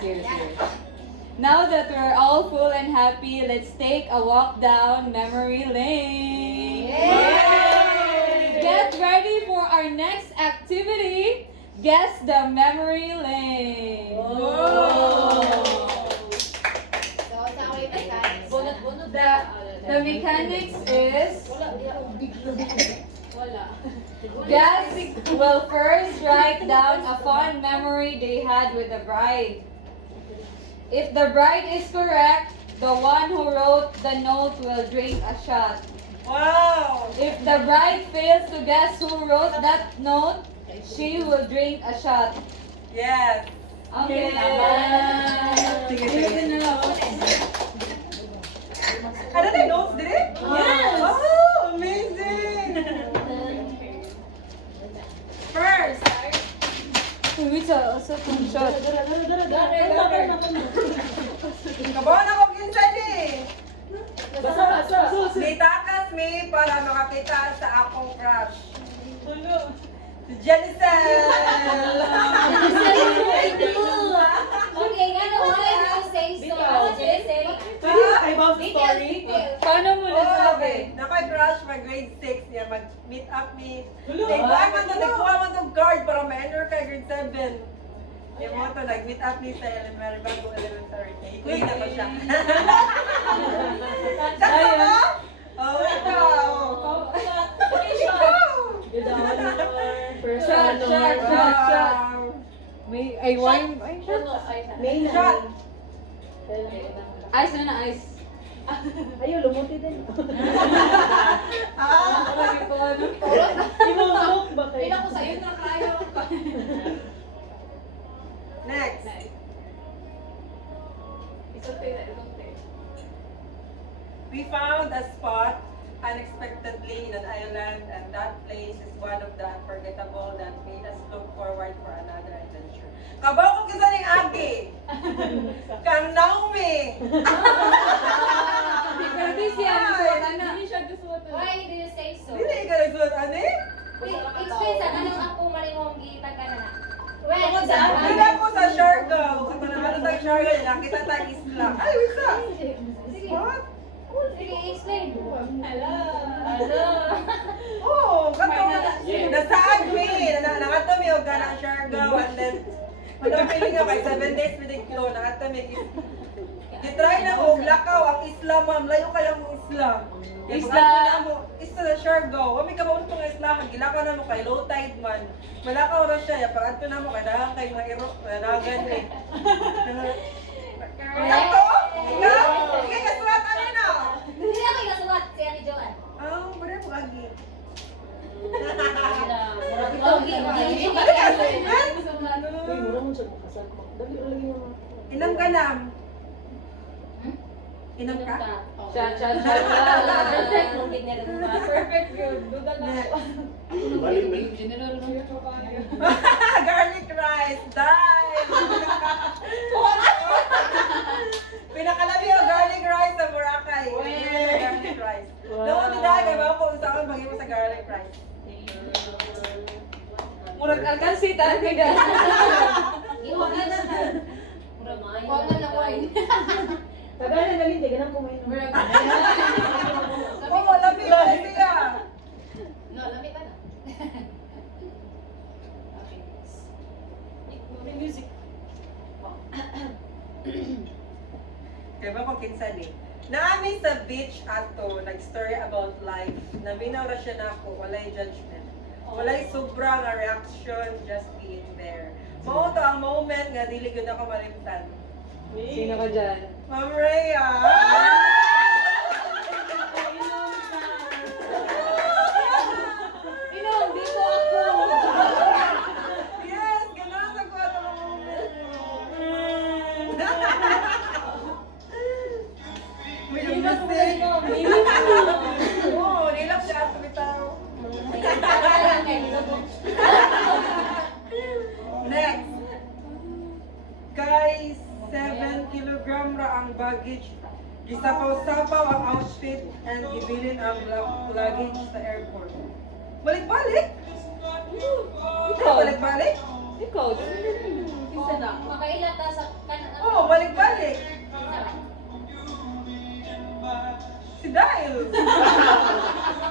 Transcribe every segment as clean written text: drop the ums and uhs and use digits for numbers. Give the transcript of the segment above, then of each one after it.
Serious. Now that we're all full and happy, let's take a walk down memory lane. Yay! Get ready for our next activity. Guess the memory lane. The mechanics is guests will first write down a fond memory they had with the bride. If the bride is correct, the one who wrote the note will drink a shot. Wow! If the bride fails to guess who wrote that note, she will drink a shot. Yes! Okay. Sige. Ano na notes din eh? Yes! Oh, amazing! First! Uy, sa itong shot. Kabawan ako kinsan eh! Nitakas mi para makakita sa akong crush. Si Jenicel! Okay, ano, why do you say so? Paano mo nasabi? Naka-crush mag grade 6 niya, mag-meet up ni... Nagkuha man itong card para ma-enter ka grade 7. Yung mo ito, nag-meet up ni sa elementary bago elementary. Ikuy na pa siya. Sakto ba? Oh, ito. Shot. May wine. Ay, shot. Shot. Ice na ice. Ayaw, lumuti din. Lagi ko ano. Imong ba kayo? Pila ko sa'yo, nakakayo ka. Next. We found a spot unexpectedly in an island, and that place is one of the unforgettable that made us look forward for another adventure. Kabaw ko kisa ng Agi! Kang Naomi! Pero di siya gusto na. Why do you say so? Hindi ka nagsulat, ani? Explain sa kanang ako malimong gitag ka na. Tungkol sa Pila ko sa Siargao. Sa naman sa Siargao, nakita tayong isla. Ay, wait up! What? Sige, explain. Oh, kato nasa Agmi, nakatami o ka ng Siargao, and then magkapiling nga kay 7 days piniklo, nakatami. Gitry na mo, lakaw ang isla, ma'am. Layo kayang isla. Isla? Isla na Siargao. Wami ka maunong nga isla, gilakaw na mo kay low tide man. Malakaw na siya, pag-ato na mo kay dahan kay mga irok, nanagan eh. Sakto? Ikaw? Sige, kasulat ano na? Hindi ako yung nasulat, si Ate Joanne. Oh, pwede mo agi. Okay, Ano ka, Simon? Uy, mura mo siya makasal ko. Dali, lagi mo. Inom ka na. Inom ka? Shot. Perfect yun. Dudal na ako. Garlic rice, dahil! Pinakalabi ang garlic rice sa Boracay. Garlic rice. Noon ni dahil, kaya ba kung saan bagay mo sa garlic rice? Murag alkansita. Iwan na na. Huwag na lang wine. Tagalan na hindi, ganang kumain. Oo, wala siya. No, lamig ka na. May music. Kaya ba kung kinsan eh? Naami sa beach ato, nag-story about life. Naminaw ra siya na ako, walay judgment. Walay sobra nga reaction, just being there. Mao to ang moment nga dili gyud ako malimtan. Sino ka dyan? Ma'am Rhea! Inom, dito ako. Yes! Ganun sa ko ang moment mo. May lumusik. Oo, nilap siya ato bitaw. Next. Guys, 7 kilogram ra ang baggage. Gisapaw-sapaw ang outfit and gibilin ang luggage sa airport. Balik-balik? Ikaw balik-balik? Ikaw, Kinsa na? Makailata sa kanan. Oo, balik-balik. Si Dahil.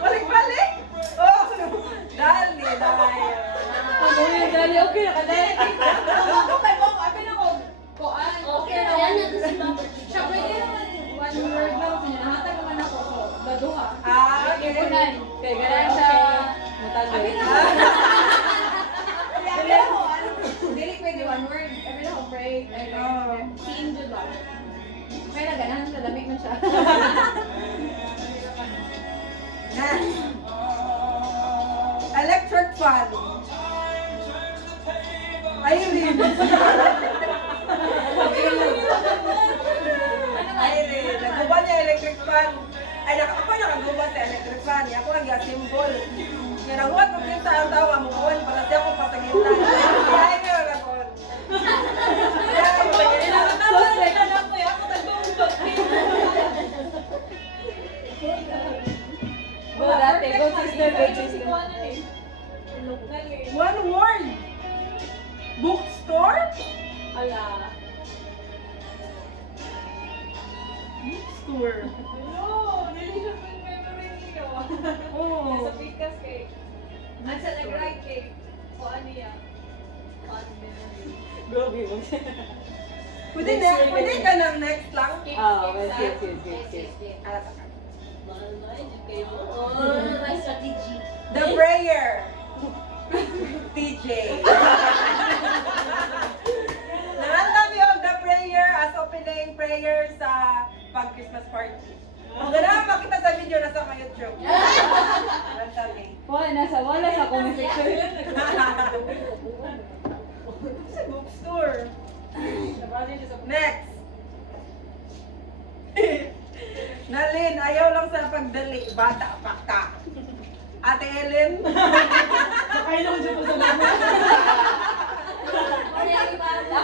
Balik-balik. Oh, Dali, Dahil. Ano yun, dali, okay na ka, dali. Ako kay mo, abi na ko. Kuan, okay na. Kaya na to si Mama. Siya pwede naman, one word lang, sinahatag naman ako. So, daduha. Ah, okay. Ipunan. Kaya ganyan siya. Mutagoy. Abi na ko, ano? Dili pwede one word. Abi na ko, pray. Team, diba? May naganan siya, lamig na siya. Electric fan. Irene. Irene. Nagguba niya electric fan. Ay, ako nakaguba sa electric fan. Ako nag-symbol. Kaya nagubat ko kinsa ang tao ang mukuhan para siya ko pasagitan. Kaya ay nga na ko. So sick. Go dati, go sister, go sister. One word. Bookstore? Ala. Bookstore. Oh. Pikas kay. Nasa nag-write kay. O ano yan? Fun memory. Grabe mo. Pwede ka ng next lang? Ah, well, yes. My strategy. The prayer. TJ. Nangalam yung the prayer as opening prayer sa pag-Christmas party. Kung ganahan makita sa video na sa YouTube. Nangalam Wala sa comment section. Sa bookstore. Next. Nalin, ayaw lang sa pagdali. Bata pa ka. Ate Ellen. Nakainom siya po sa mama.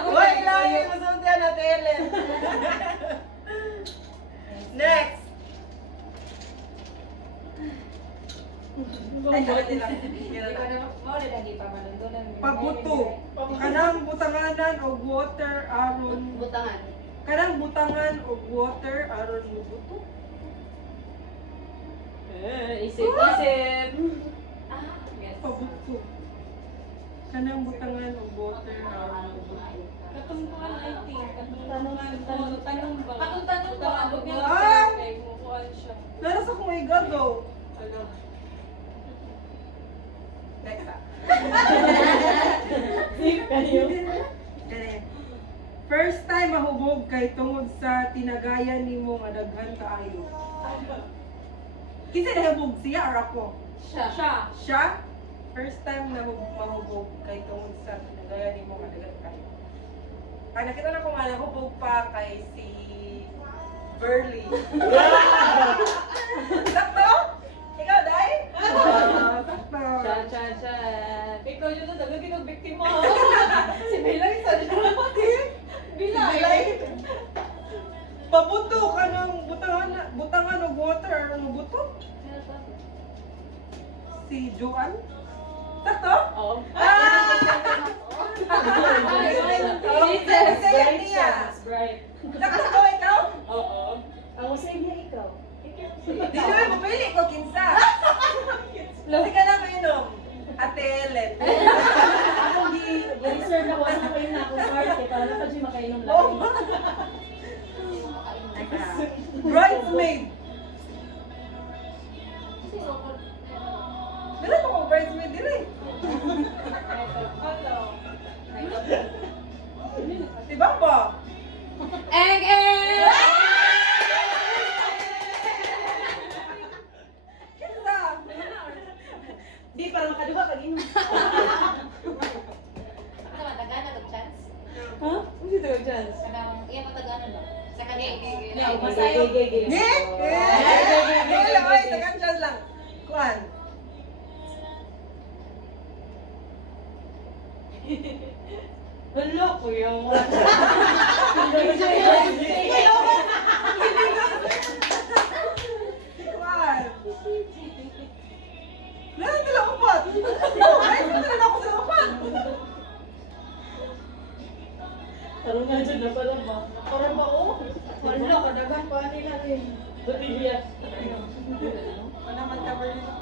Uy, lang yung masuntian Ate Ellen. Next. Ay, dali lang. Pagbuto. Kanang butanganan o water aron. Butangan. Kanang butangan o water aron mubuto. Isip. Ah, yes. Pagbuto. Kanang butangan o water aron mubuto. Katungkuan, I think. Tanong ba? Katong-tanong ba? Ah! Kay mukuan siya. Naras ako may gagaw. Next ah. Safe kayo. Dali. First time mahubog kay tungod sa tinagayan nimo nga daghan kaayo. Kinsa nahubog siya or ako? Siya. Siya? First time na mahubog kay tungod sa tinagayan nimo nga daghan kaayo. Ay nakita na ko nga nahubog pa kay si Burley. Sakto? Ikaw, Day? Sakto. Cha. Ikaw yun na dagang kinabiktima. Si Bilay sa Bilay. Pabuto ka ng butangan o water. Ano buto? Si Joan? Sakto? Oo. Sa'yo niya. Bright. Sakto ko ikaw? Oo. Ang usay niya ikaw. Di naman mapili ko kinsa. Kasi ka lang mainom. Ate Ellen. Ako reserve ako sa kayo na akong card kaya para pa siya makainom lang. Bridesmaid. Dala mo kong bridesmaid din eh. Diba ba? Eng! Kinsa? Di parang kaduha kag-inom. Ano matagan na chance? Ha? Ano siya tawag dyan? Kanang iya matagan na. Sa kanya. Masayo. Ni? Hello, ay, second chance lang. Kuan. Hello, kuya mo. Kuan. Meron nila upat. Ay, meron nila ako sa upat. Tortilla. Ano naman cover dito?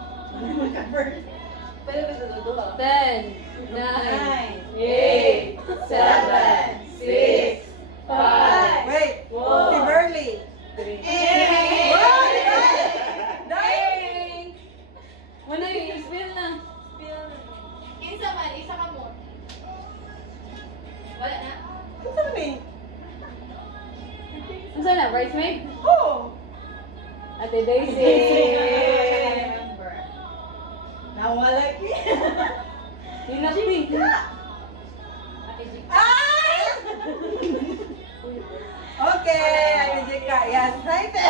Pwede ba sa dulo? 10, 9, 8, 7, 6, 5, Wait! Wow. Si Burley! 3. Dahil! Wala yung spill na. Isa man, isa ka mo. Wala na. Ano sa ni? Ano sana? Bridesmaid? Oo! Ate Daisy. Remember. Nawala Yun na pink. Ate Jik. Ay! Okay, Ate Jika. Yes, right there.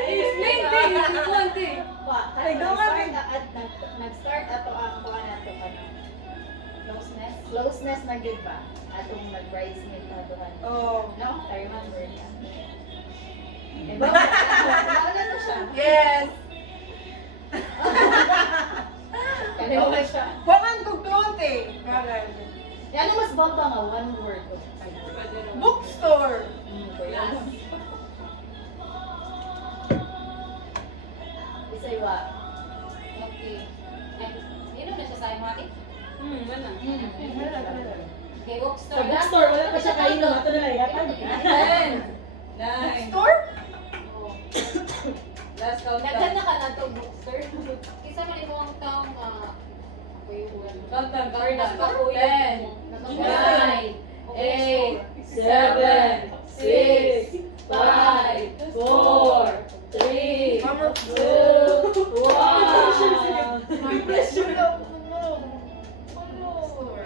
Explain thing. It's one thing. Ay, gawin. Nag-start ato ang kuha na ito ano. Closeness. Closeness na good ba? Atong nag-bridesmaid na doon. Oh. No? I remember niya. Eh, bawala na siya. Yes. Kaliwa siya. Pangan tugtog eh. Pangan. Ano mas baba nga? One word. Bookstore. Yes. Isaywa. Okay. Meron na siya sa mga akin? Wala. Okay, Sa bookstore. bookstore, wala pa siya kain ng ato na lang. Yatan. 10, 9. Store? Last countdown. Naganda ka na ito, bookstore. Isa man imo ang taong ako yung Countdown, Or countdown. nagpakuya. 10, 9, 8, 7, 6, 5, 4, 3, 2, 1. Pressure na.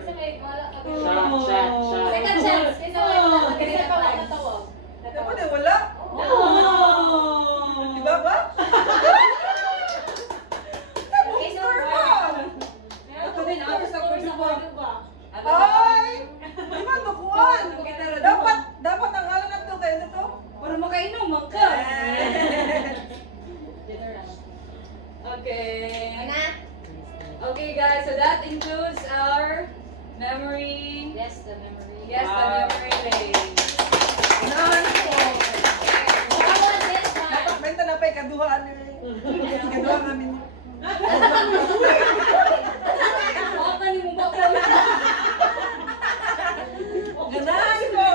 Isa may wala ka. Shot. Second chance. Isa may wala ka. Isa pa wala natawag. Dapat eh, wala. Oh. Diba ba? Okay, so Bookstore far. ba? Ako din, ako sa course ako. Ay! Di ba tukuan? Dapat ang alam na to kayo na to? Para makainom, magka. Dinner na. Okay. Ano? Okay guys, so that includes our memory. Yes, the memory. Yes, the memory lane. Nice po. How was this one? Dapat benta na pa ikaduhaan ni. Ikaduhaan namin. Baka ni mo ba ko? Ganahan ko!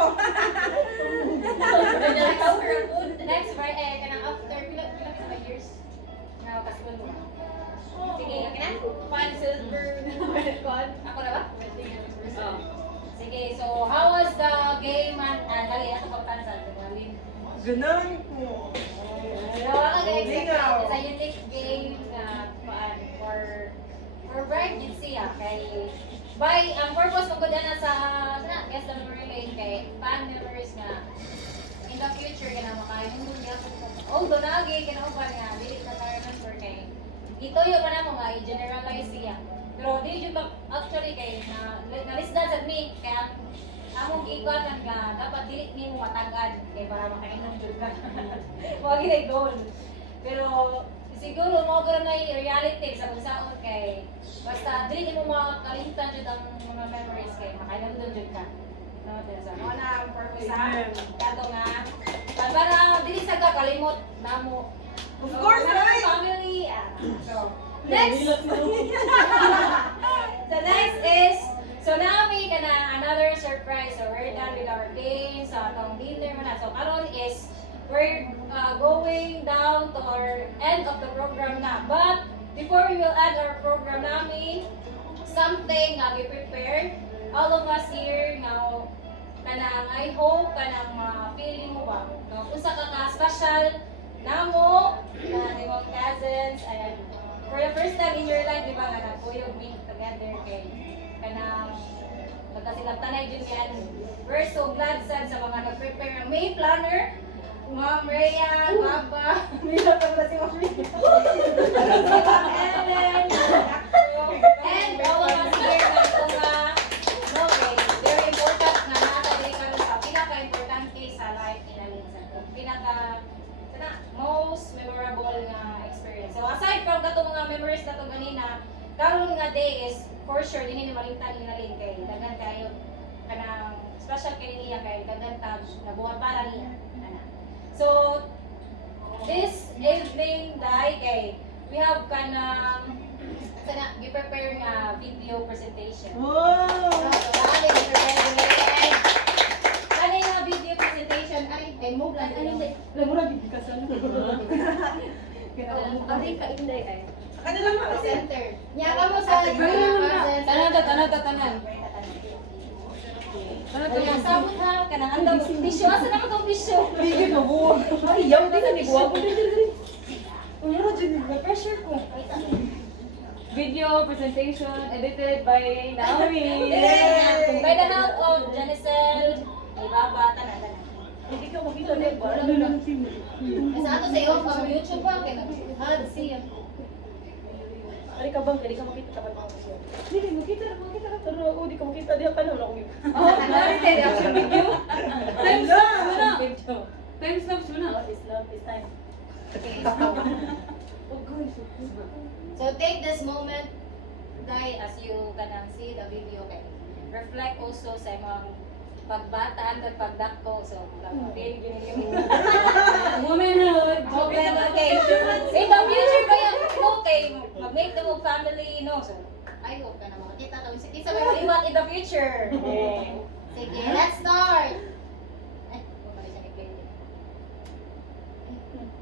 Next Friday, kanang after, pila sa my years? Nga, kasunod mo. Sige, kana? Pan, silver, kon. Ako na ba? Oh. Sige, so how was the game and lagi ako pagpansan, Malin? Ganahan ko. So, ako Lingaw. it's a unique game na for bride yun siya kay by ang purpose ko na sa guest the memory lane kay fan memories nga in the future kana makayon mo niya although nagi kana uban nga dili ka remember kay ito yung kana mo nga i-generalize siya pero di jud actually kay na lisdan sa me kaya among giikatan nga dapat dili nimo matagad kay para makainom jud ka wag gid goal pero siguro mo garo na reality sa unsaon kay basta dili nimo makalimutan jud ang mga memories kay makainom jud ka no sa mo na ang purpose sa kato nga para dili sa ka kalimot namo Of course, right? family so next the next is so now we gonna another surprise. So we're done with our games. So atong dinner man na. So karon is we're going down to our end of the program na. But before we will end our program nami something nga we prepared. All of us here now kanang I hope kanang feeling mo ba no usa ka special namo na imong cousins and for the first time in your life di ba nga nagpuyog meet together kay kanang magkasilang-tanay dyan yan. We're so glad sad sa mga nag-prepare ng May planner. Ma'am Rhea, Baba, nila pa ba si Ma'am Rhea? Ma'am Ellen, and all of us here na ito nga, no, okay, very important na natagay ka sa pinaka-importante sa life ni Alin sa ito. Most memorable nga experience. So aside from kato mga memories na ito ganina, karon nga day is for sure dinhi ni malimtan ni Nalin kay daghan kayo kanang special kay niya kay daghan tab nabuhat para niya ana. So morning day kay we have sana gi-prepare nga video presentation. Wow! Ano yung video presentation? Ay, move lang. Ano yung Alam mo na, hindi ka sana. Ari ka inday ay. Ano lang mga Center. Nya ka mo sa Tanan ta, tanan ta, tanan. Kaya sabot ha, kanang andaw tissue. Asa naman tong tissue? Hindi na buwag. Ay, yaw din na, buwag ko din. Ano dyan? Pressure ko. Video presentation edited by Naomi. By the help of Janicel, Ibaba, tanan. Hindi ka makita na ba? Ano lang team? Sa ato sa iyo, YouTube ba? Kaya siya. Ari ka bang, hindi ka makita ka ba? Hindi, makita na. Pero ako, di ka makita. Di ka na ako. Oh, narrated reaction video. Time lapse mo na. Time lapse mo na. Love is time. So take this moment, guys, as you can see the video, okay? Reflect also sa imong pagbataan at pagdakko. So, feel gini Womanhood. okay. In the future ba yung okay, mag-make the whole family, no? So, I hope ka na makakita kami sa kisa may iwat in the future. Sige, let's start! Ay, bumalik siya kay Kelly.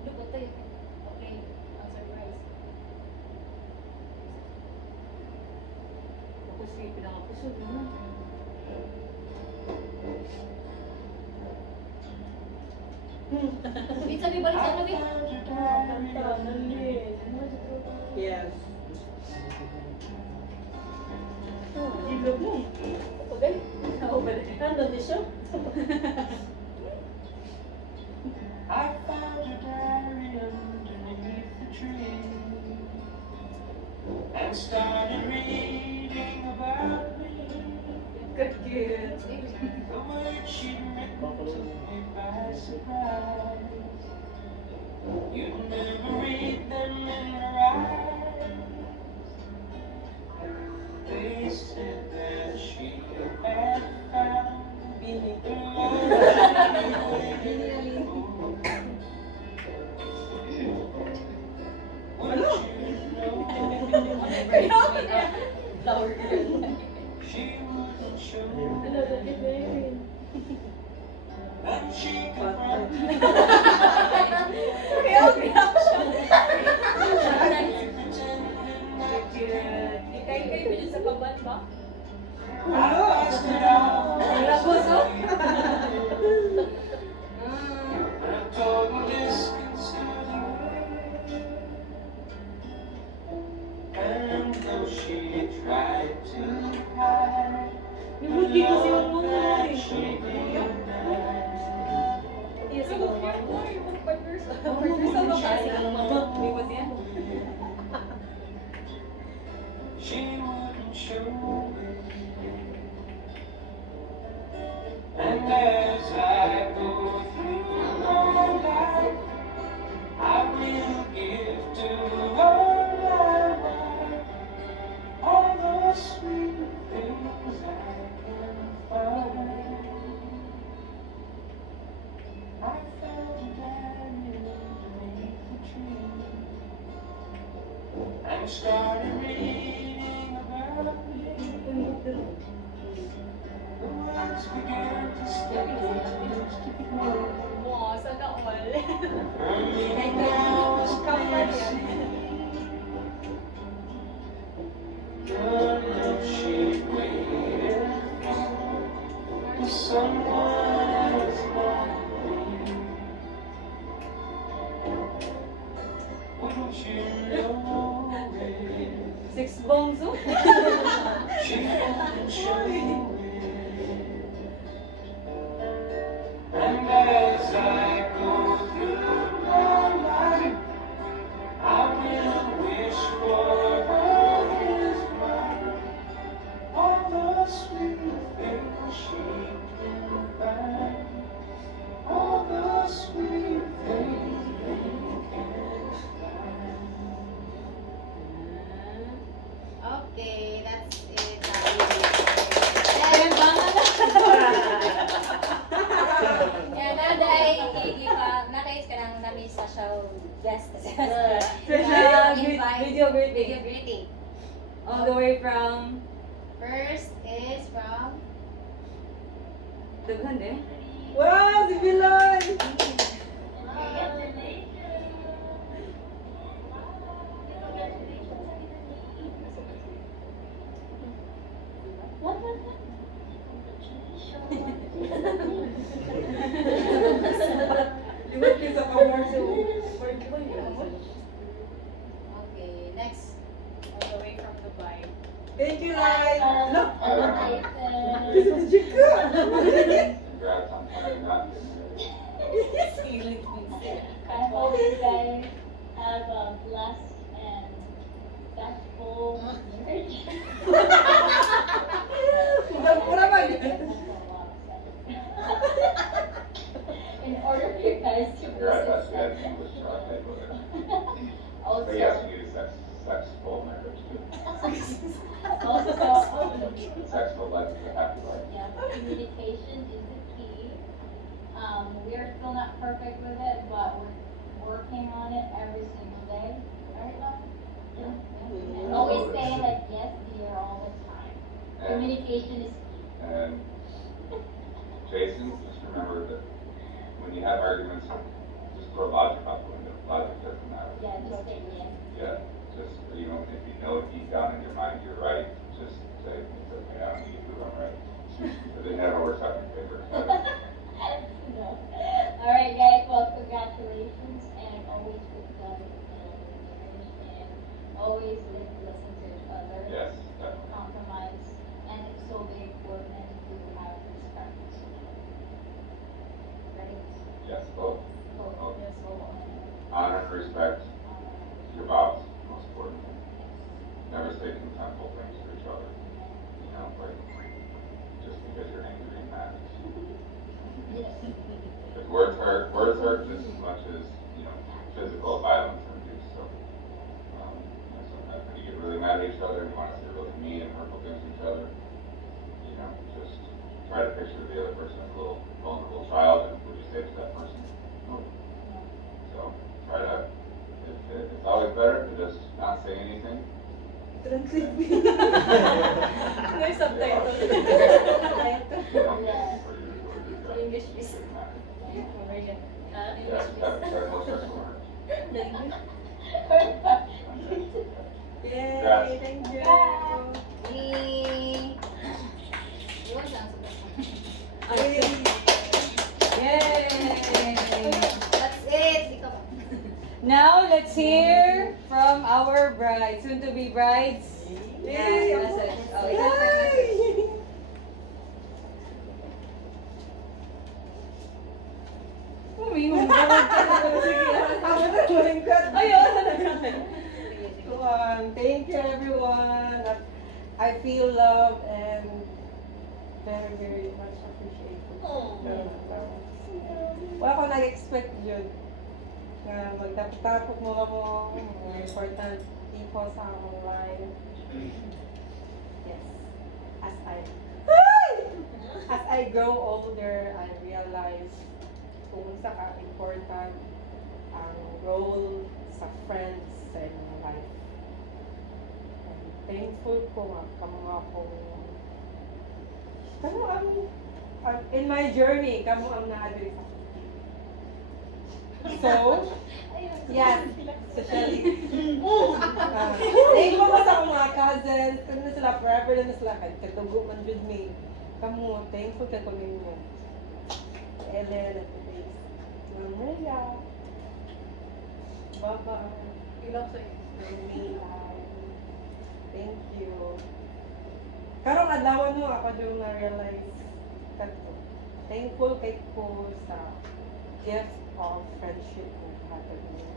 Look, ito yun. Okay, ang surprise. Ako si pinakakusog na. Wait, sabi balik sa kami. Yes. Ilog mo. Okay? Ako ba? Nandun din siya? I found your diary underneath the tree and started reading about me. Good, good. The words she'd written took me by surprise. You'd never read them in her eyes. They said that she had found Bini. the love. Flower girl. She wouldn't show Ano, bakit ba yun? that she could Ikay-ikay mo sa kaban ba? And though she tried to hide Yung hindi kasi yung mga that eh. she denied, Yes, ako. she wouldn't show it. And as I go through my life, I will give to all my life all the sweet things I can find. I found a diary underneath the tree and started reading about me. The words began to stick Wow, sana all. her meaning now is clear to see. The love she waited for was someone else but me. Wouldn't you know it? Six bones, oh. She wouldn't show it. And as I go through my life, I will wish for her his love, all the sweet things she can find, all the sweet things they can find. Okay, that's it. special guest. Special Invite. video greeting. Video greeting. All the way from First is from Daghan eh. Wow, si Bilon! Liwat ka sa commercial. Okay, next. All the way from Dubai. Thank you, Lai. Look, Congrats on coming up. I hope you guys have a blessed and successful marriage. mura ba? In order for you guys to be Congrats, that's successful. good English translate with it. Also, But yes, you need a sexful marriage too. also, Sexful life is a happy life. yeah, communication is the key. We are still not perfect with it, but we're working on it every single day. Right, Mom? Yeah. And always say like yes, dear, all the time. And, Communication is key. and Jason, just remember that when you have arguments, just throw logic out the window. Logic doesn't matter. Yeah, just say yes. Yeah, just, you know, if you know deep down in your mind you're right, just say, it's okay, I don't need to prove I'm right. But it never works out in favor. No. All right, guys. Well, congratulations, and always with God and always listen to each other. Yes, definitely. Compromise, and it's so very important to have respect. Right? Yes, both. Both. Yes. Both. Honor and respect your vows, most importantly. Never say contemptible things to each other. You know, like, just because you're angry and mad. Yes. Because words hurt just as much as, you know, physical violence can do. So, sometimes when you get really mad at each other, you want to say really mean and hurtful things to each other, you know, just try to picture the other person as a little vulnerable child, and what do you say to that person? So, try to, it's always better to just not say anything. Translate me. May subtitle. You know, Yeah. for your English is. Yeah, just have no sexual urge. Yay, thank you. Yay! Yun lang sa Yay. Yay! That's it. Ikaw ba? Now let's hear from our bride, soon to be brides. Yay. Message. Oh, ito na yung message. Yay. Umingon Sige, tama na, malingkod. Ayun. Thank you everyone. I feel loved and very, very much appreciated. Wala ko nag-expect yun. Na magtapok mo ako mga important people sa akong life. Yes. As I grow older, I realize kung sa ka-important ang role sa friends sa inyong life. And thankful ko nga kamo akong in my journey, kamo ang naadiri sa so, yes, especially, thankful ko sa akong mga cousins, kung na sila forever na sila, katugo man jud me. Kamo, thankful ka ko ninyo. Ellen at the base. Maria. Baba. Ilap sa iyo. Thank you. Karong adlaw no ako yung na-realize kadto. Thankful kay ko sa gift of friendship ko hatag niyo.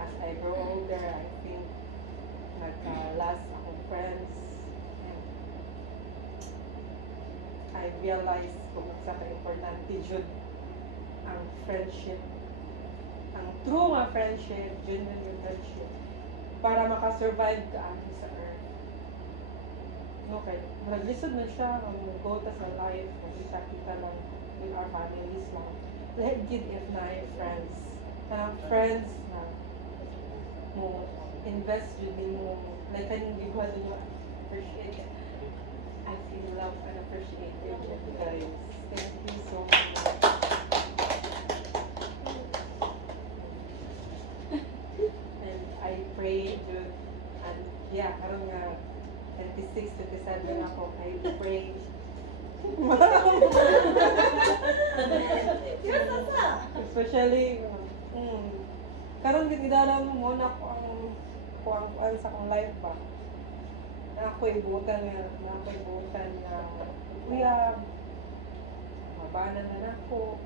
As I grow older, I think nagka-last akong friends. And I realize kung sa ka-importante jud ang friendship. Ang true nga friendship, genuine friendship, para makasurvive ka ani sa earth. Okay, naglisod na siya, mag-go ta sa life, magkita-kita lang with our families lang. Let good if na friends. friends na mo invest yun din mo like kaning giguha din mo appreciate it. I feel love and appreciated guys. Thank you so much. And I pray Jude and yeah, karong nga 26, 27 ako. I pray especially karon gid idalan mo na ko ang sa akong life ba na ako ibutan na kuya mabana na nako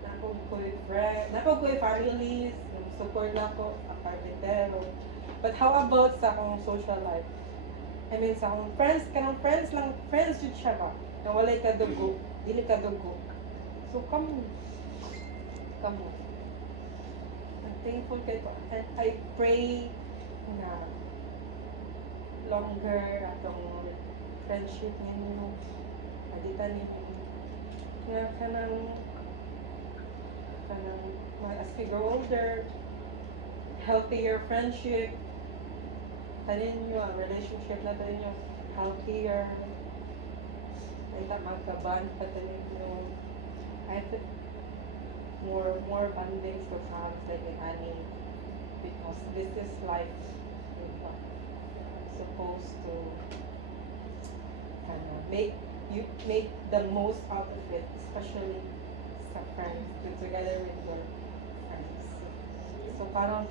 na ako ko'y friend na ako ko'y families support na ako apartmentero but how about sa akong social life I mean sa akong friends kanang friends jud siya ba na walay kadugo dili kadugo so come I'm thankful kay ko and I pray na longer atong friendship ninyo aditan ninyo nga kanang as we grow older healthier friendship tanin nyo ang relationship na tanin nyo healthier ay magkaban pa tanin nyo I think more bondings to have like in honey because this is life supposed to make the most out of it especially sa friends together with your friends so parang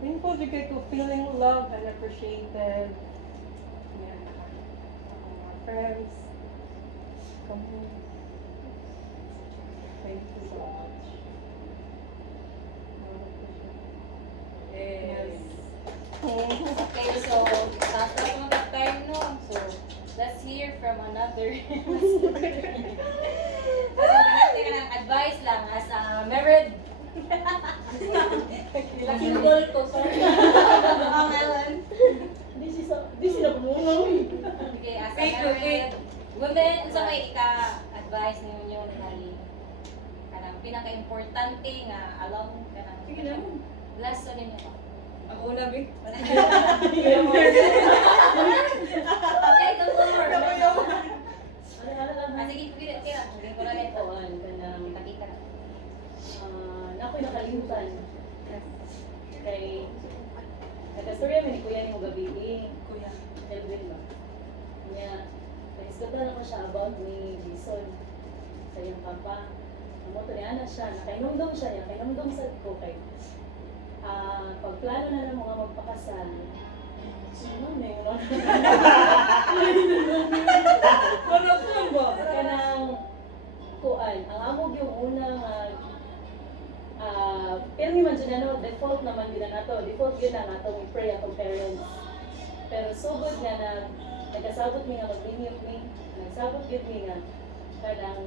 thankful you get to feeling loved and appreciated yeah mga friends come home. Thank you so much. Yes. Okay, so after mga time no, so let's hear from another. Teka lang, advice lang as a married. Laking ball to, sorry. Ang Ellen. This is a bungaw. Okay, as a married women, unsa may ika-advice ninyo na kanang pinaka-importante nga alam kanang Sige na mo. lesson ninyo. Ako na, Vic. Okay, ito po more. Sige, pagkita kaya. Hindi ko lang ito. Kita-kita na. Ako'y nakalimutan. Kay nagkastorya man ni Kuya ni gabi Kuya. Elvin ba? Niya, nag-iskutan ako siya about ni Jason sa iyang papa. Namoto niya na siya, nakainumdum siya niya, nakainumdum sa ko kay pagplano na ng mga magpakasal. Sino na yun? Ano po ba? Kanang kuan, ang amog yung unang pero man dyan default naman yun na nato. Default yun na nato, we pray atong parents. Pero sugod nga na nagkasabot mi nga mag-linyot mi, nagsabot yun mi nga kanang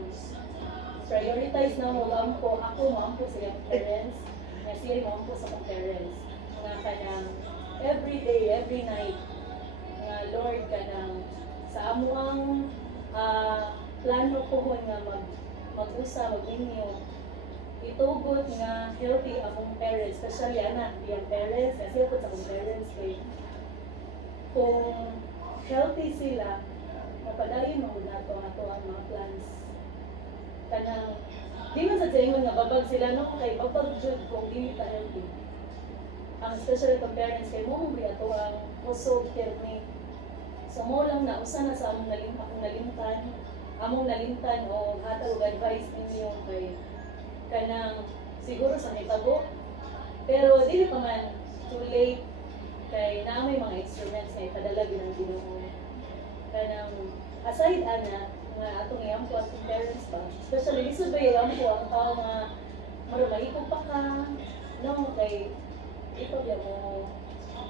prioritize na mo ampo, ako maampo sa iyong parents, nga siya maampo sa akong parents. Nga kanang every day, every night, nga Lord kanang sa amuang plano ko nga mag-usa, mag-inyo, itugot nga healthy akong parents, especially anak, diyang parents, kasi ako sa akong parents kay kung healthy sila, mapadayon mo na ito ang mga plans. Kanang, di man sa ingon nga babag sila, no, kay babag jud kung di ta healthy. Ang especially itong parents, kay mo bi ato ang kusog kirni. So mo lang na, usa na sa among nalimtan o hatag advice ninyo kay kanang siguro sa may tago pero dili pa man too late kay na may mga instruments nga ipadala ng Ginoo kanang aside ana nga atong iyampo atong parents ba especially lisod ba iyampo ang tao nga marumahiko pa ka no kay ikaw ya mo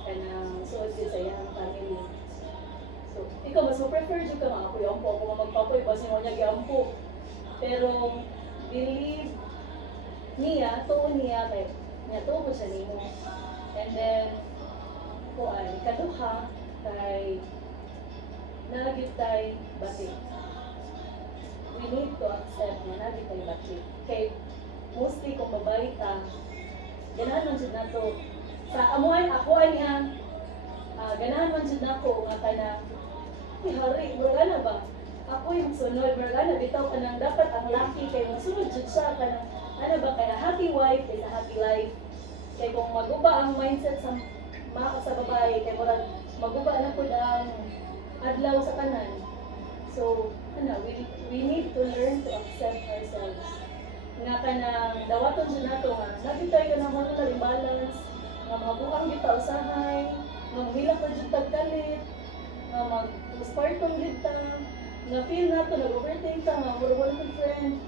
kanang suod sa iyang family so ikaw mas prefer jud ka nga ako iyampo ako magpapoy basi mo niya giyampo pero believe niya, tuon niya, kay niya tuon ko siya nimo. And then, kuan, kaduha, kay nagit tay batik. We need to accept na nagit tay batik. Kay mostly kung babae ta, ganahan man jud nato. Sa amuan ako niya, ganahan man jud nako nga kana, "Uy, hari, wala ba? Ako yung sunod, wala bitaw ka nang dapat ang laki kay masunod jud siya kana, ano ba kaya happy wife is a happy life." Kay kung maguba ang mindset sa sa babae, kay murag maguba na pud ang adlaw sa kanan. So, we need to learn to accept ourselves. Nga kanang dawaton jud nato nga nabi tayo kanang hormonal imbalance, nga mabuhang kita usahay, nga mahilak na jud tagkalit, nga mag-postpartum jud ta, nga feel nato nag-overthink ta nga wala kang friend.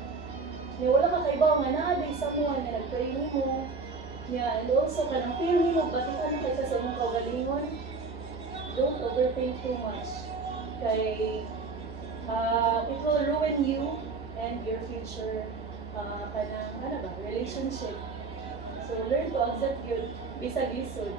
Nga wala ka kaibaw nga naa day someone nga nag-pray nimo. Nga and also kanang feel nimo batikan na kay sa imong kaugalingon. Don't overthink too much. Kay it will ruin you and your future kanang relationship. So learn to accept yun bisag lisod.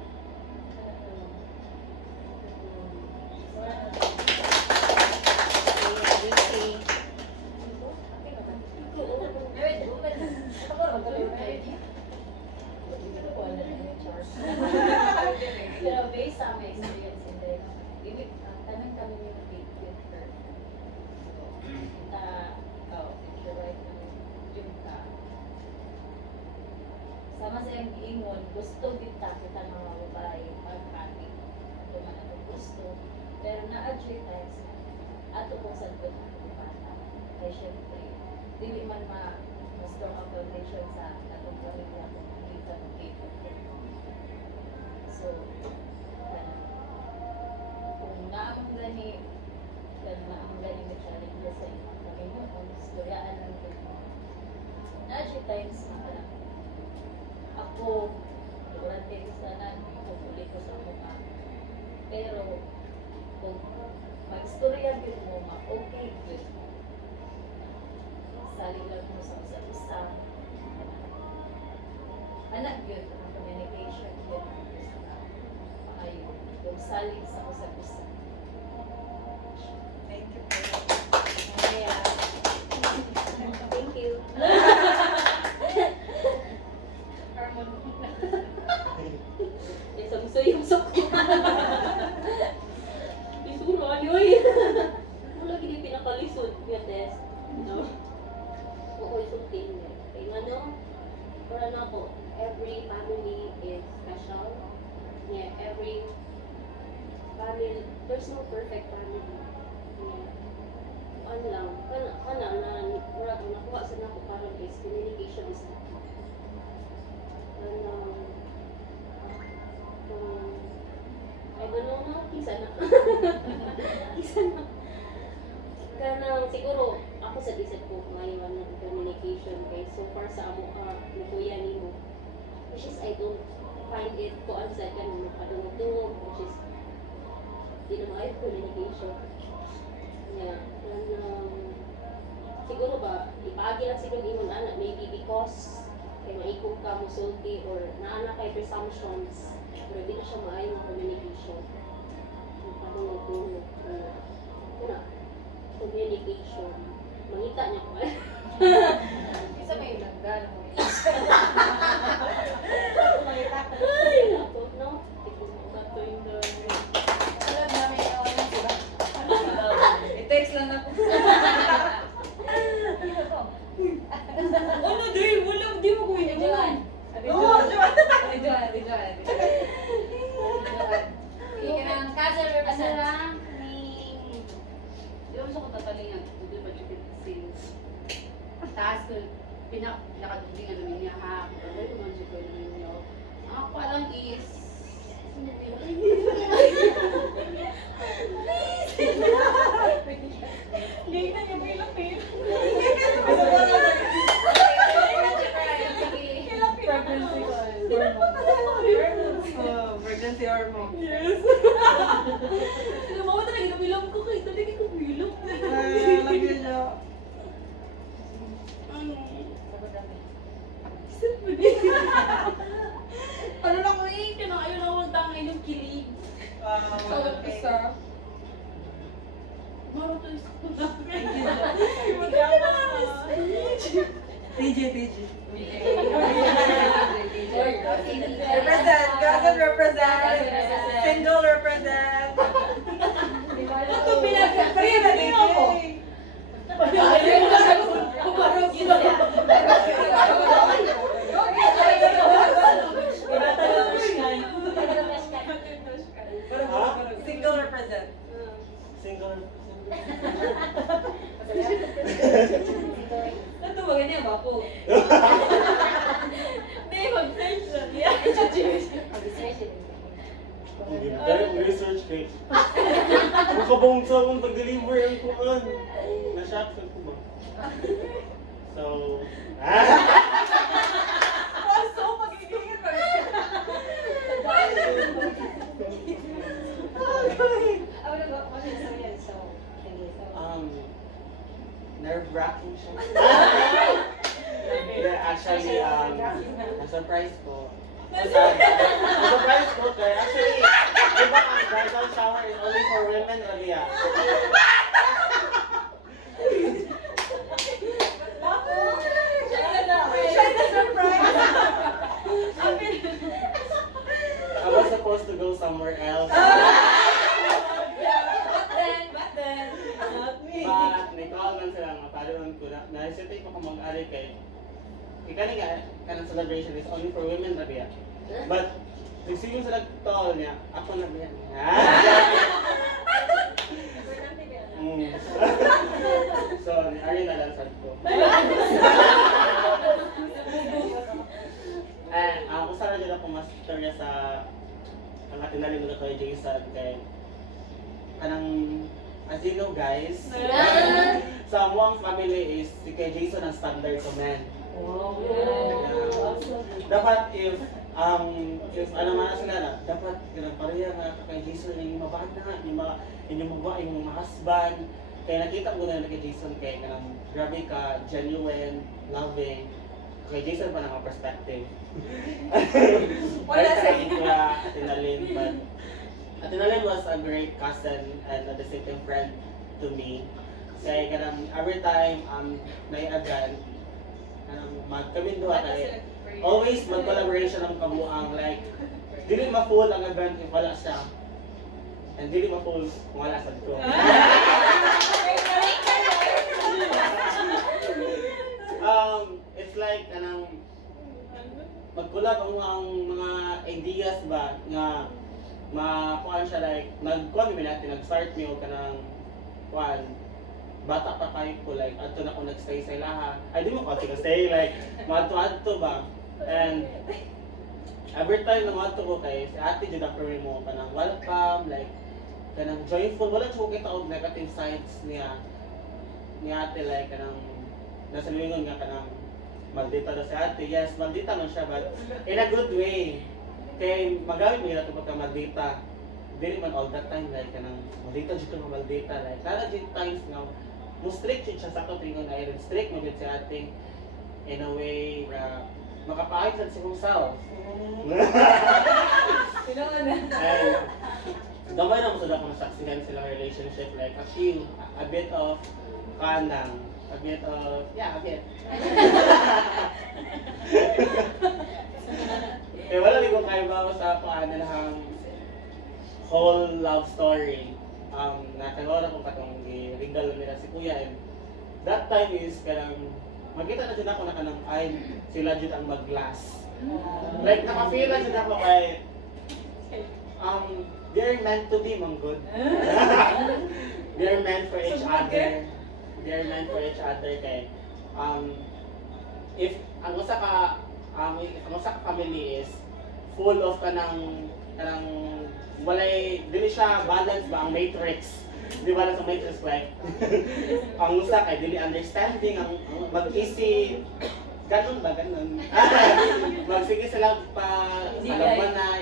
Pero based sa my experience in life, tanang kami yung date with her. Picture right yung ka. Sama sa yung giingon, gusto kita mga babae, pag-happy. Ito man ang gusto. Pero na-advertise na, ato kung saan ko na ang bata. Kaya syempre, dili man ma-strong ang foundation sa atong pamilya kung makita ng people. So, kung naamang gani may challenges sa inyo, kami mo, kung istoryaan lang ito. Na-adject times na pala. Ako, durante sana, pupuli ko sa mukha. Pero, kung mag-istorya yun mo, okay good. Saling lang mo sa usa-usa. Anak yun, ang communication yun. Ayun, kung saling sa usa-usa. Thank you. Kaya, thank you. Isang-sayusok ko. Isuro, ano yun? Wala gini pinakalisod nga test. No? Oo, isultin niya. Kaya nga no, para na po, every family is special. Yeah, every family, there's no perfect family. Yeah. Ano lang, murag nakuha sa nako parang is communication is I don't know na, kisa na. Kisa na. Kanang siguro, ako sa isip ko ngayon ng communication kay so far sa amo ni kuya nimo, which is I don't find it ko answer ka nung makadungog-dungog, which is di na maayon communication. Yeah. Siguro ba, ipaagi lang siguro ingon anak, maybe because kay maikong ka musulti or naana kay presumptions, pero di na siya maayon ng communication. Makadungog-dungog. Communication. Mangita niya ko. Isa may nagdala mo. Ay, nato, no? Ito mga tuwing Alam namin yung ano, diba? I-text lang ako. Ano, Dre? Wala, di mo ko Joan. Oo, Joan. Joan. Yung cousin represent. Di ba siya kung tatalingan, hindi ba siya kasi taas ko, pinakadudingan namin niya ha, kung ano naman siya pwede namin niyo. Ang ako lang is, Hindi na niya pilapin. Pregnancy hormone. Yes. Mama talaga nabilang ko kay talaga ko bilang. Lagi niya. Ano na ko eh, kanang ayaw na akong tangay ng kilig. Wow. Isa. Maro to is TJ. Dahil ang research kay kung kabong sa akong pag-deliver ang kuhan. Na-shock sa ko ba? So, Also, magiging nerve-wracking siya. Actually, na-surprise ko. Na-surprise ko kaya actually, di ba ang bridal shower is only for women, Rabia? I was supposed to go somewhere else. But then, not me. But, nag-call man sila nga, parang ko na, na-hesitate ko mag-ari kay, ikani nga, kanang celebration is only for women, Rabia. But, nagsingin sila tall niya, ako na ba yan? So, ari na lang sad ko. Ako sana dyan ako mas istorya sa ang ating nalimutan ko kay Jason kay kanang as you know guys, sa among family is si kay Jason ang standard sa men. Dapat if ano man sila na, dapat ganang pareha nga kay Jason yung mabahag na, yung mga husband. Kaya nakita ko na kay Jason kay kanang grabe ka, genuine, loving. Kay Jason pa na mga perspective. Wala sa Atinalin, but Atinalin was a great cousin and at the same time friend to me. Kaya kanang every time naiagan, kami duha kay always mag-collaboration ang kabuang, like dili ma-full ang event if wala siya. And dili ma-full kung wala sa ko. It's like kanang magkulab ang mga ideas ba nga makuan siya like nag-kuan mi natin nag-start mi og kanang kuan bata pa kayo ko like adto na ko nag-stay sa ilaha ay di mo ko stay like madto ba and every time na madto ko kay si ate jud ako mo kanang welcome like kanang joyful wala ko kita og negative sides niya ni ate like kanang nasa lingon nga kanang maldita na si ate. Yes, maldita man siya, but in a good way. Kaya magamit mo yun ito pagka maldita. Dili man all that time, like, kanang maldita dito ng maldita. Like, nala dito times nga, mo strict siya sa katingon na iron. Strict mo din si ate. In a way, na makapaayos sa himself. And, gamay na mo sila kung saksihan silang relationship. Like, a bit of kanang, a bit of, yeah, a bit. Eh, wala rin kung kayo ba sa paano lang whole love story. Nakagawa ko katong i-regal nila si Kuya. And that time is kanang, magkita na dyan ako na kanang ay sila dyan ang mag-glass. Like, nakafeel na dyan ako kay, they're meant to be, mang good. They're meant for each other. They're meant for each other kay if ang usa ka family is full of kanang walay dili siya balance ba ang matrix di ba sa matrix like ang usa kay dili understanding ang mag-isip ganun magsige sila pa sa laban na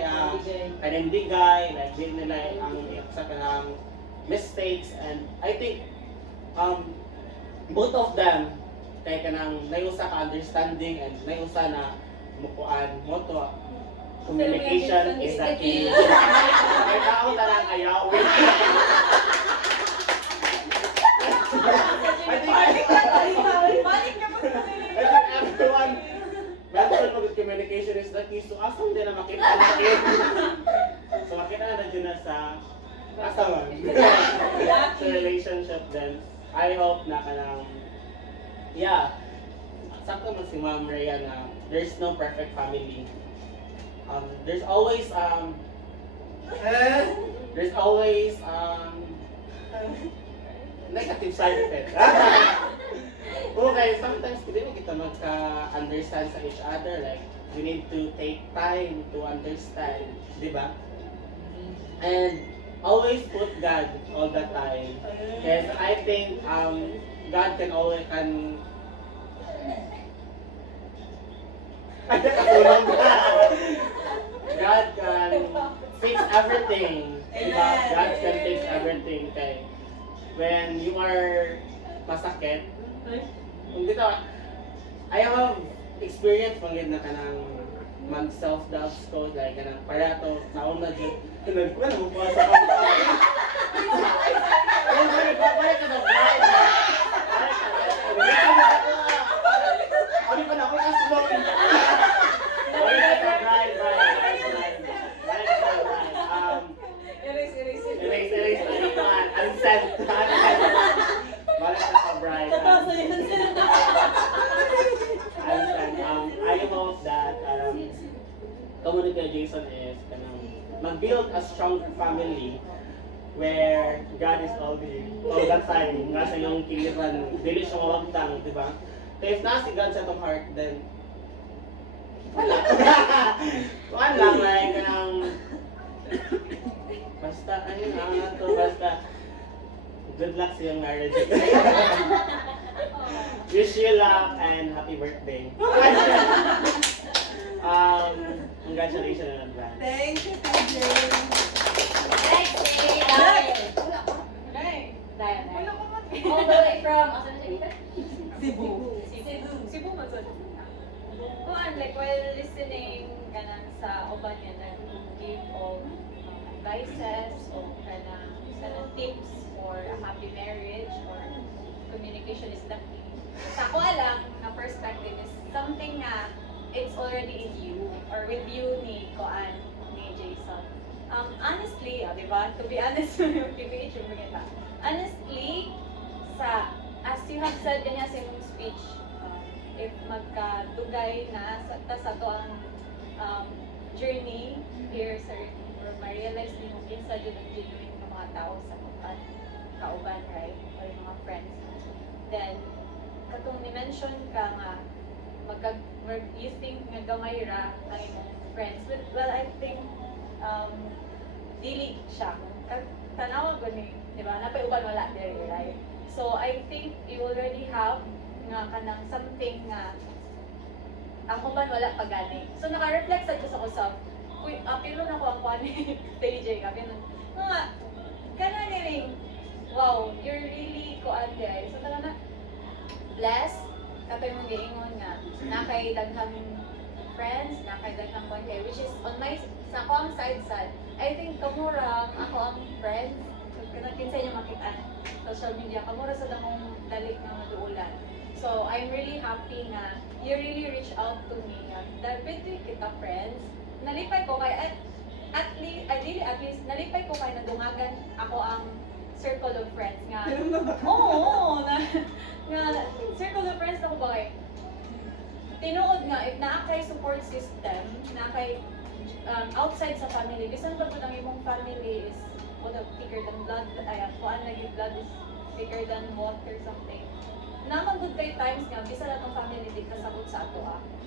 kanang digay like di nila ang sa kanang mistakes and I think both of them kay kanang nayusa ka understanding and nayusa na mukuan mo to communication is the key. Kay tao tarang ayaw. I think everyone mentioned mo communication is the key. So asam din na makita natin. So makita na dyan na sa asaman. Sa relationship then I hope na kanang sakto man si Ma'am Rhea na there's no perfect family. There's always negative side of it. Okay, sometimes hindi mo kita magka-understand sa each other like we need to take time to understand, di ba? And always put God all the time. Because I think God can always God can fix everything. Diba? Amen. God can fix everything. Okay. When you are masakit, kung dito, I have experience pang na kanang mag self-doubt ko, like kanang para to, saon na dyan, nagkuha na mo pa sa kanta. Balik ka na bride. Ano pa na ako yung slow. Balik ka na bride. Erase. Unsend. Balik ka sa bride. I hope that communication is mag-build a strong family where God is all the time. Nasa yung kiliran, dili siya mawagtang, di ba? So if nasa si God sa itong heart, then wala. Wala, like, basta, basta, good luck sa yung marriage. Wish you luck and happy birthday. Congratulations in advance. Thank you, TJ. Next, Diane. All the way from, asan na siya? Cebu. Cebu man sa. Kuan, like while listening kanang sa uban niya nag-give of advices o kanang tips for a happy marriage or communication is the key. Sa ko lang na perspective is something na it's already in you or with you ni Kuan, ni Jason. Honestly, di ba? To be honest, PBH yung mga honestly, as you have said kanya sa imong speech, if magkadugay na sa to ang journey here sa or ma-realize din mo kinsa jud ang genuine nga mga tao sa kauban, right? Or yung mga friends. Then, katong ni-mention ka nga, you think nga gamay ra ang imong friends. Well, I think, dili siya. Tanawa ko ni, di ba? Napay uban wala there, right? So, I think you already have nga kanang something nga ang uban wala pa gani. So naka-reflect sa ko sa usap. Uy, apilo na ko ang pani TJ ka nga kana niling wow, you're really kuan day. So talaga na bless katay mo giingon nga nakay daghang friends, nakay daghang kay which is on my sa ko ang side. I think kamura ako ang friends. Kana kinsa niyo makita social media kamura sa damong dalik nga maduulan. So, I'm really happy na you really reach out to me. Dapat kita friends. Nalipay ko kay, at least, nalipay ko kay nadungagan ako ang circle of friends nga. Oo, nga circle of friends na ko ba kay. Tinuod nga, if naa kay support system, na kay outside sa family, bisan ba ito ng imong family is thicker than blood, kuan na yung blood is thicker than water something. Naman good kay times nga, bisa na itong family di kasabot sa ato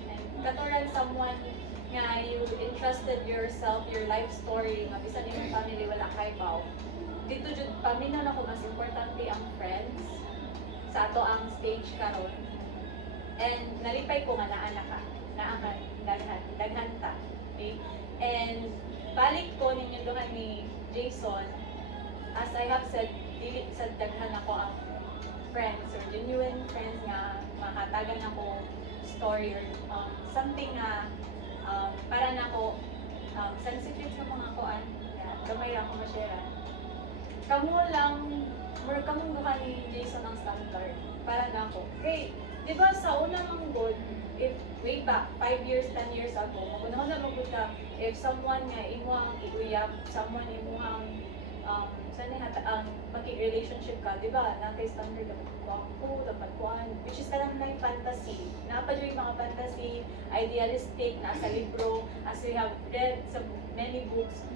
And katuran someone nga you entrusted yourself, your life story, nga bisa ni family wala kay baw. Dito jud paminaw na ko mas importante ang friends sa ato ang stage karon. And nalipay ko nga naa daghan ta. Okay? And balik ko ninyo duhan ni Jason, as I have said, dili sa daghan ako ang friends or genuine friends nga makatagan ako story or something nga para na ako sensitive sa mga kuan gamay lang ako ma-share. Kamo lang kamong duha ni Jason ang standard para na ako. Okay, di ba sa una ng good, if way back 5 years, 10 years ago, magunahon na magud ka if someone nga imuhang iuyab, someone imuhang ang maki-relationship ka, di ba? Nakay standard dapat ko, dapat kuan, which is kanang may fantasy. Naapa yung mga fantasy, idealistic, nasa libro, as we have read sa many books.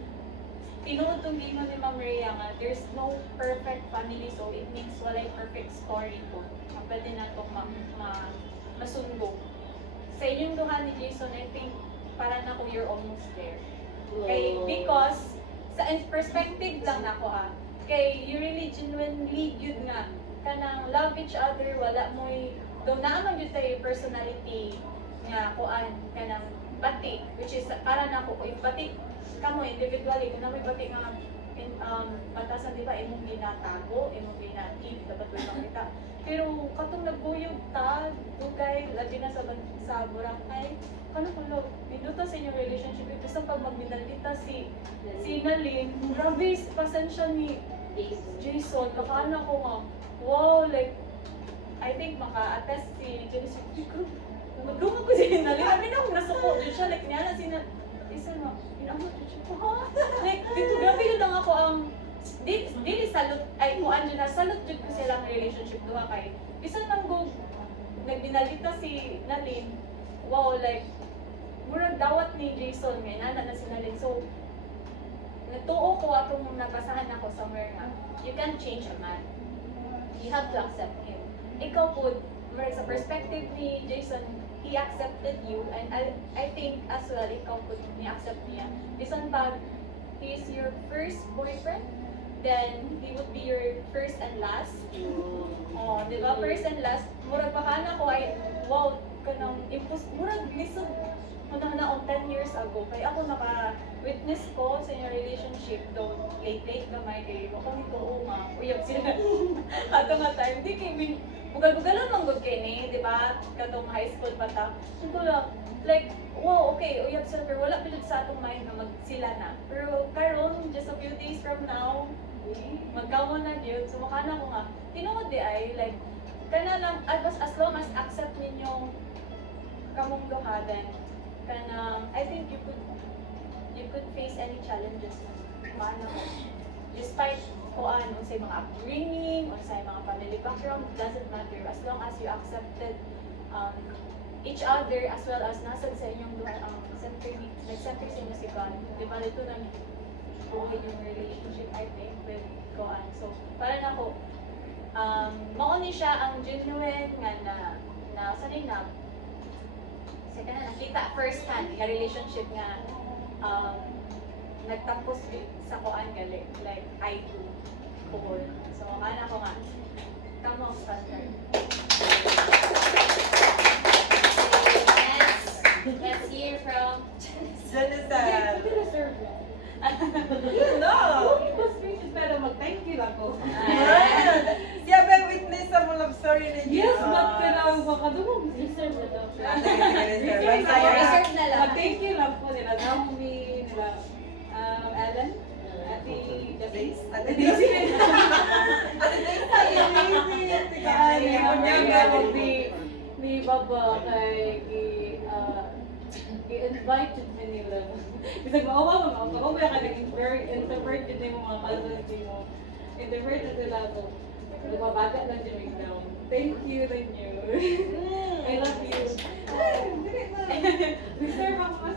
Tinuod tong ingon ni Ma'am Rhea nga, there's no perfect family, so it means walay perfect story ko. Pwede na itong masundo. sa inyong duha ni Jason, I think para na kung you're almost there. Kay because sa perspective lang nako kay you really genuinely good nga kanang love each other, wala mo'y do naman gyud tayo personality nga kuan kanang batik, which is para nako yung batik kamo individually kung namoy batik nga batasan di ba imong ginatago, imong ginatib dapat may makita. Pero katong nagbuyog ta, dugay labi na sa Boracay, kano ko lo, minuto sa inyong relationship, gusto pag magminalita si Nalin, grabe pasensya ni Jason, nakaana ko nga, wow, like, I think maka-attest si Jason, magdunga ko si Nalin, amin akong nasuko din siya, like, niya si isa na, inamot din siya, like, dito, grabe yun lang ako ang, dili salute ay kuan jud na salute jud ko silang relationship duha kay bisan nang go nagbinalita si Nalin, wow, like murag dawat ni Jason may nana na si Nalin, so natuo ko atong nabasahan ako somewhere nga you can change a man, you have to accept him. Ikaw pud murag sa perspective ni Jason, he accepted you, and I think as well ikaw pud ni accept niya bisan pag he is your first boyfriend, then he would be your first and last. Oh, di ba? First and last. Murag baka ko ay, wow, kanang murag lisod mo na on 10 years ago. Kaya ako naka-witness ko sa inyong relationship, though late gamay kayo. Ako nito, nga, uyab sila. Ato nga time, di kayo, bugal-bugalan mang good kayo ni, di ba? Katong high school pa ta. Ito lang, like, wow, okay, uyab sila, pero wala pilod sa atong mind na magsila na. Pero karon, just a few days from now, magkawa na yun. So makana ko nga, tinuod di ay, like, kana lang, as long as accept ninyo kamong duha, then, kanang, I think you could face any challenges na maano ko. Despite kung ano, sa mga upbringing, or sa mga family background, doesn't matter. As long as you accepted each other, as well as nasa sa inyong duha, nag-center sa inyo si God. Diba, ito na buhay yung relationship, I think, with Koan. So, para na ko, mauni siya ang genuine nga na sanay na kasi ka na nakita first hand nga relationship nga nagtapos sa Koan gali, like I do cool. So, kana ko nga, come on, standard. Let's hear from Jonathan. No! Pero mag-thank you ako. Siya ba witness sa mga love story ni Jesus? Yes, but pero makadungog. Reserve na daw. Reserve na lang. Mag-thank you lang po nila. Naomi, nila Alan, Ate Daisy. Ate Daisy. Ni Baba kay i-invited me nila. Bisag maawa mo, kapag ka naging very introverted na yung mga cousins mo. Introverted nila ako. Nagbabaga lang din yung down. Thank you. I love you. Reserve ako